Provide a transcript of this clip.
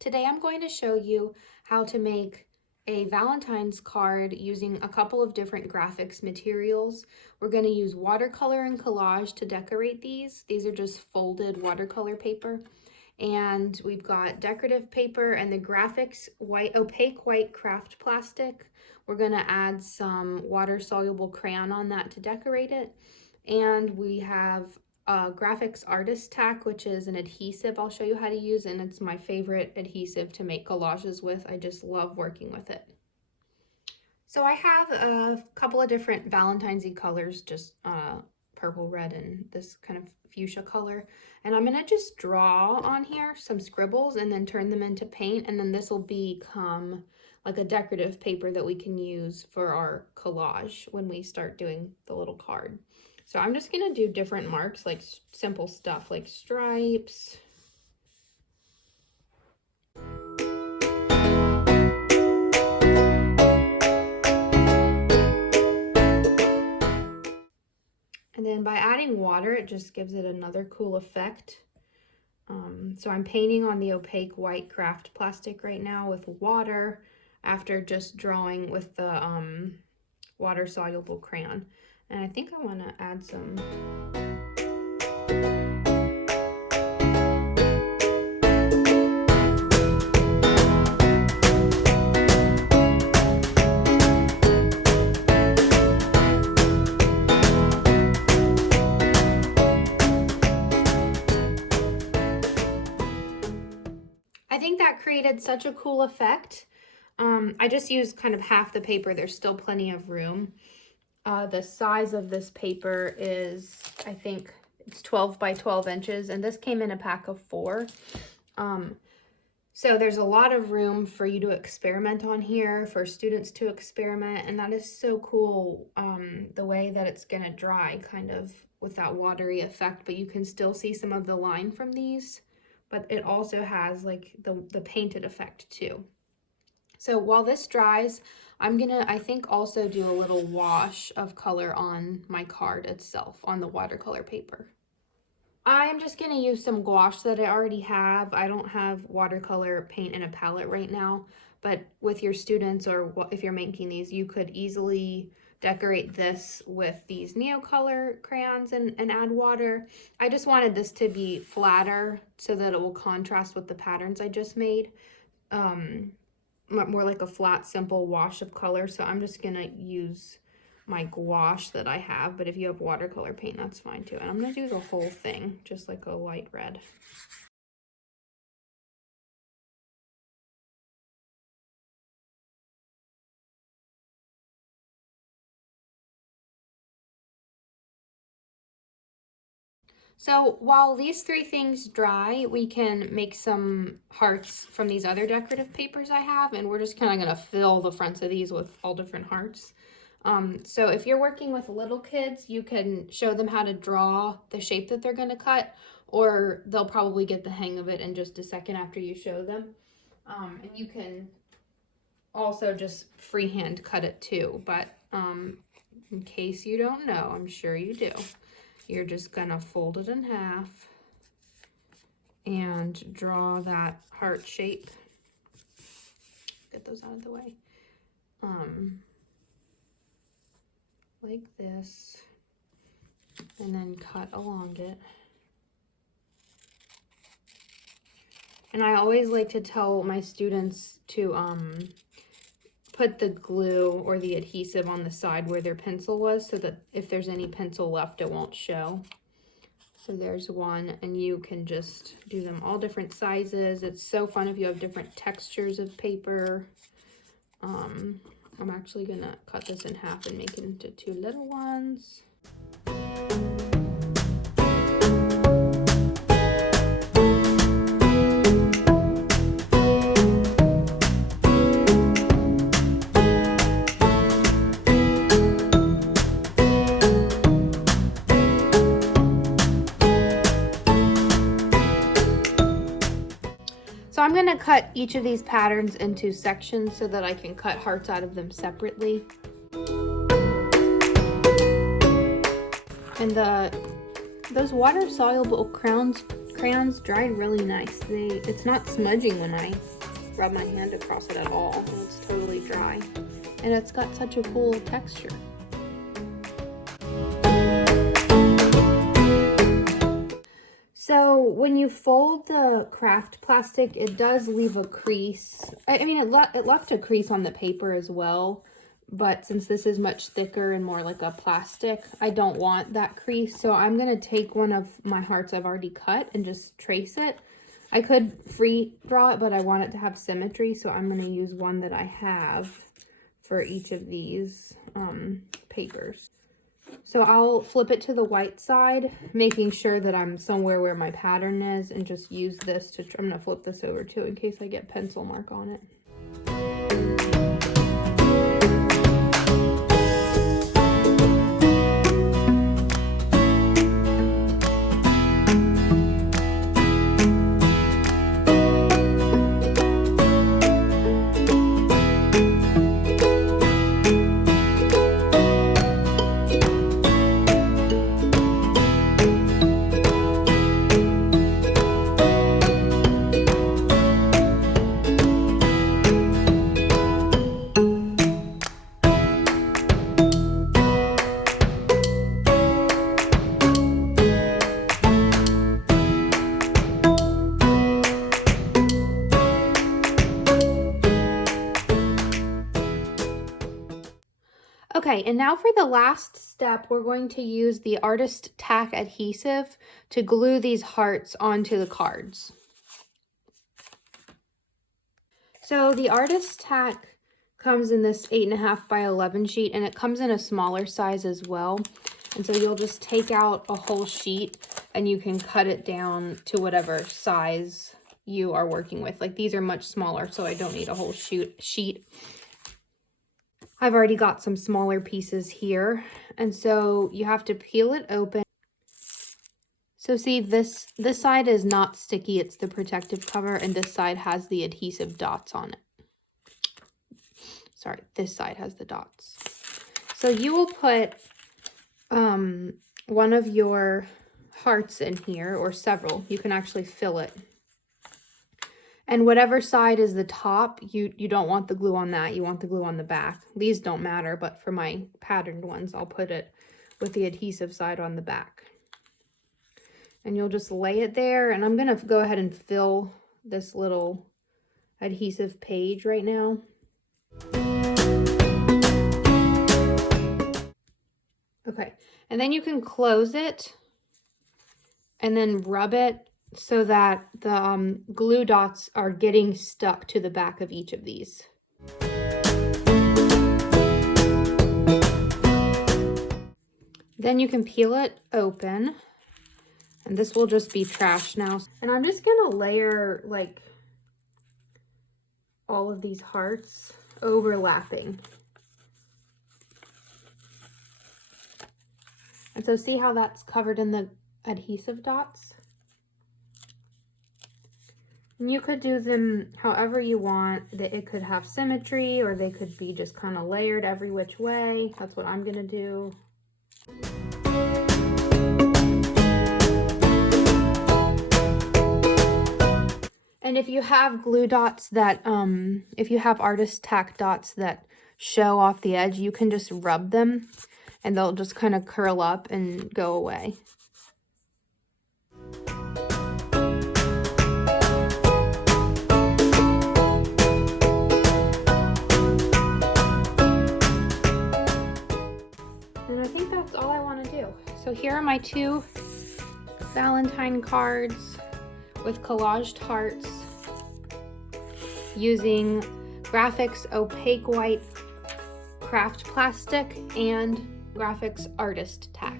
Today I'm going to show you how to make a Valentine's card using a couple of different graphics materials. We're going to use watercolor and collage to decorate these. These are just folded watercolor paper. And we've got decorative paper and the Grafix opaque white craft plastic. We're going to add some water-soluble crayon on that to decorate it. And we have Grafix Artist-tac, which is an adhesive I'll show you how to use, and it's my favorite adhesive to make collages with. I just love working with it. So I have a couple of different Valentine's-y colors, just purple, red, and this kind of fuchsia color. And I'm gonna just draw on here some scribbles and then turn them into paint, and then this will become like a decorative paper that we can use for our collage when we start doing the little card. So I'm just gonna do different marks, like simple stuff like stripes. And then by adding water, it just gives it another cool effect. So I'm painting on the opaque white craft plastic right now with water after just drawing with the water-soluble crayon. And I think I want to add some. I think that created such a cool effect. I just used kind of half the paper. There's still plenty of room. The size of this paper is, I think it's 12 by 12 inches, and this came in a pack of 4. So there's a lot of room for you to experiment on here, for students to experiment, and that is so cool, the way that it's gonna dry kind of with that watery effect, but you can still see some of the line from these, but it also has like the painted effect too. So while this dries, I'm gonna, I think, also do a little wash of color on my card itself, on the watercolor paper. I'm just gonna use some gouache that I already have. I don't have watercolor paint in a palette right now, but with your students, or if you're making these, you could easily decorate this with these Neocolor crayons and add water. I just wanted this to be flatter so that it will contrast with the patterns I just made. More like a flat, simple wash of color. So I'm just gonna use my gouache that I have, but if you have watercolor paint, that's fine too. And I'm gonna do the whole thing, just like a light red. So while these 3 things dry, we can make some hearts from these other decorative papers I have, and we're just kind of gonna fill the fronts of these with all different hearts. So if you're working with little kids, you can show them how to draw the shape that they're gonna cut, or they'll probably get the hang of it in just a second after you show them. And you can also just freehand cut it too, but in case you don't know, I'm sure you do. You're just gonna fold it in half and draw that heart shape. Get those out of the way. Like this, and then cut along it. And I always like to tell my students to put the glue or the adhesive on the side where their pencil was, so that if there's any pencil left, it won't show. So there's one, and you can just do them all different sizes. It's so fun if you have different textures of paper. I'm actually gonna cut this in half and make it into 2 little ones. So I'm gonna cut each of these patterns into sections so that I can cut hearts out of them separately. And those water-soluble crayons crayons dried really nice. It's not smudging when I rub my hand across it at all. It's totally dry. And it's got such a cool texture. So when you fold the craft plastic, it does leave a crease. I mean, it left a crease on the paper as well, but since this is much thicker and more like a plastic, I don't want that crease. So I'm gonna take one of my hearts I've already cut and just trace it. I could free draw it, but I want it to have symmetry, so I'm gonna use one that I have for each of these papers. So I'll flip it to the white side, making sure that I'm somewhere where my pattern is, and just use this to, I'm gonna flip this over too in case I get pencil mark on it. Okay, and now for the last step, we're going to use the Artist-tac adhesive to glue these hearts onto the cards. So the Artist-tac comes in this 8.5 by 11 sheet, and it comes in a smaller size as well. And so you'll just take out a whole sheet and you can cut it down to whatever size you are working with. Like these are much smaller, so I don't need a whole sheet. I've already got some smaller pieces here, and so you have to peel it open. So see, this side is not sticky, it's the protective cover, and this side has the adhesive dots on it. Sorry, this side has the dots. So you will put one of your hearts in here, or several. You can actually fill it. And whatever side is the top, you don't want the glue on that. You want the glue on the back. These don't matter, but for my patterned ones, I'll put it with the adhesive side on the back. And you'll just lay it there. And I'm going to go ahead and fill this little adhesive page right now. Okay, and then you can close it and then rub it so that the glue dots are getting stuck to the back of each of these. Then you can peel it open, and this will just be trash now. And I'm just gonna layer like all of these hearts overlapping. And so see how that's covered in the adhesive dots? And you could do them however you want. That it could have symmetry, or they could be just kind of layered every which way. That's what I'm gonna do. And if you have glue dots that, if you have Artist-tac dots that show off the edge, you can just rub them and they'll just kind of curl up and go away. And I think that's all I want to do. So here are my 2 Valentine cards with collaged hearts using Grafix Opaque White Craft Plastic and Grafix Artist-tac.